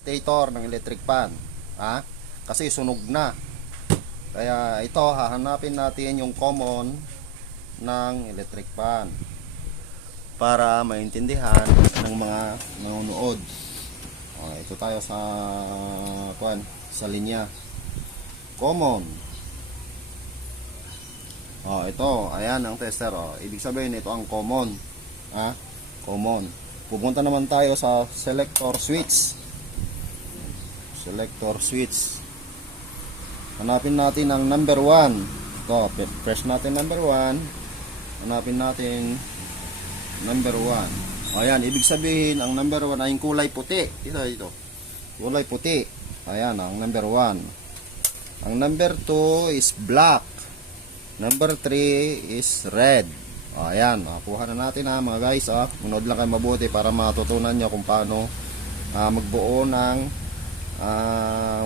stator ng electric fan, kasi sunog na. Kaya ito, hahanapin natin yung common ng electric fan para maintindihan ng mga nanonood. Ito tayo sa linya common. Ito, ayan ang tester. Ibig sabihin ito ang common. Common. Pupunta naman tayo sa selector switch. Hanapin natin ang number 1. Ito, press natin number 1. Hanapin natin number 1. Ayan, ibig sabihin ang number 1 ay yung kulay puti. Ito. Kulay puti. Ayan, ang number 1. Ang number 2 is black. Number 3 is red. Ayan, nakuha na natin mga guys. Manood lang kayo mabuti para matutunan nyo kung paano magbuo ng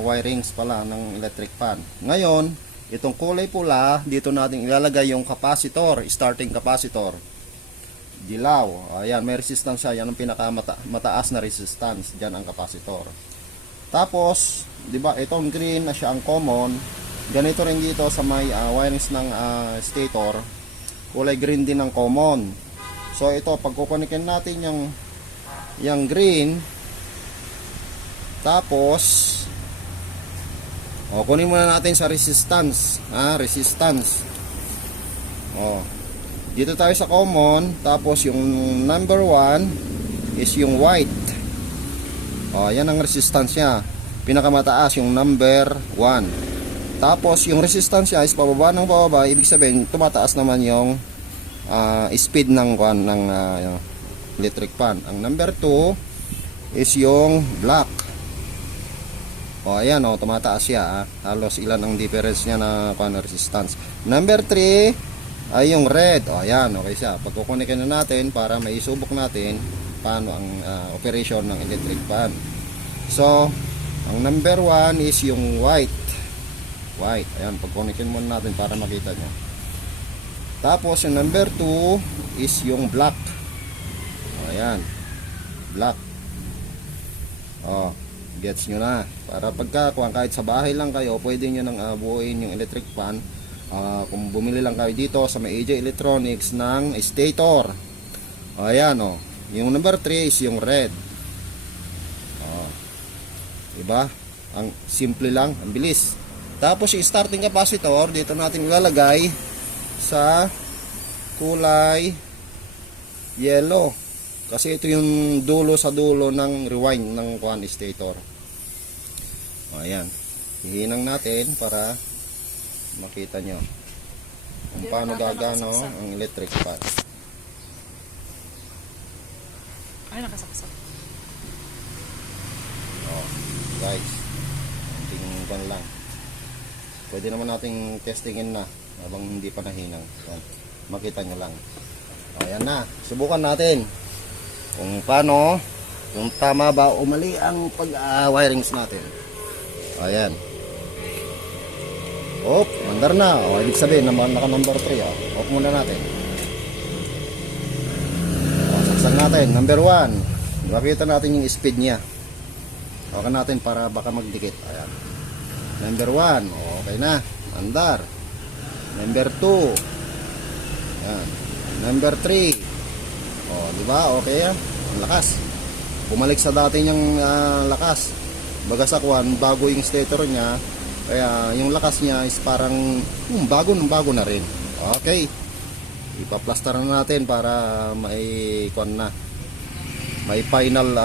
wirings pala ng electric fan. Ngayon, itong kulay pula, dito natin ilalagay yung capacitor, starting capacitor. Dilaw. Ayan, may resistance siya. Yan ang pinakamataas na resistance. Diyan ang capacitor. Tapos, di ba, itong green na siya ang common. Ganito rin dito sa may wirings ng stator. Kulay green din ang common. So, ito, pag kukonikin natin yung green, tapos, kunin muna natin sa resistance. Resistance. Dito tayo sa common. Tapos yung number 1 is yung white. Yan ang resistance niya. Pinakamataas yung number 1. Tapos yung resistance niya is pababa ng pababa. Ibig sabihin tumataas naman yung speed ng electric fan. Ang number 2 is yung black. Ayan, tumataas siya. Halos ilan ang difference niya na resistance. Number 3 ay yung red. Ayan, okay siya. Pagkukunikin na natin para maisubok natin paano ang operation ng electric fan. So, ang number 1 is yung white. Ayan, pagkunikin muna natin para makita nyo. Tapos, yung number 2 is yung black. Ayan, black. Gets nyo na. Para kahit sa bahay lang kayo, pwede nyo nang buuin yung electric fan. Kung bumili lang kayo dito sa may AJ Electronics ng stator. Ayan, yung number 3 is yung red. Diba? Ang simple lang, ang bilis. Tapos yung starting capacitor, dito natin ilalagay sa kulay yellow. Kasi ito yung dulo sa dulo ng rewind ng stator. Ayan. Hihinang natin para makita nyo kung paano gagano ang electric fan. Ay, nakasaksak. Guys, konting pan lang. Pwede naman nating testingin na habang hindi pa nahinang. Ayan. Makita nyo lang. Ayan na. Subukan natin kung paano, kung tama ba o mali ang pag-wirings natin. Ayan. Mandar na. Ibig sabihin, naka number 3. Off muna natin. Saksan natin. Number 1. Makita natin yung speed niya. Okay natin para baka magdikit. Ayan. Number 1. Okay na. Andar. Number 2. Ayan. Number 3. Diba? Okay yan. Ang lakas. Bumalik sa dati niyang lakas. Baga sa bago yung stator niya. Kaya yung lakas niya is parang bago na rin. Okay. Ipa-plaster na natin para may may final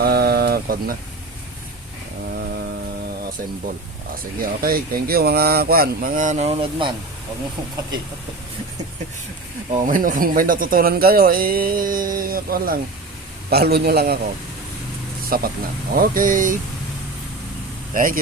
assemble. Sige, okay. Thank you mga mga nanonood man. Huwag mo pati. Kung may natutunan kayo, lang. Follow nyo lang ako. Sapat na. Okay. Thank you.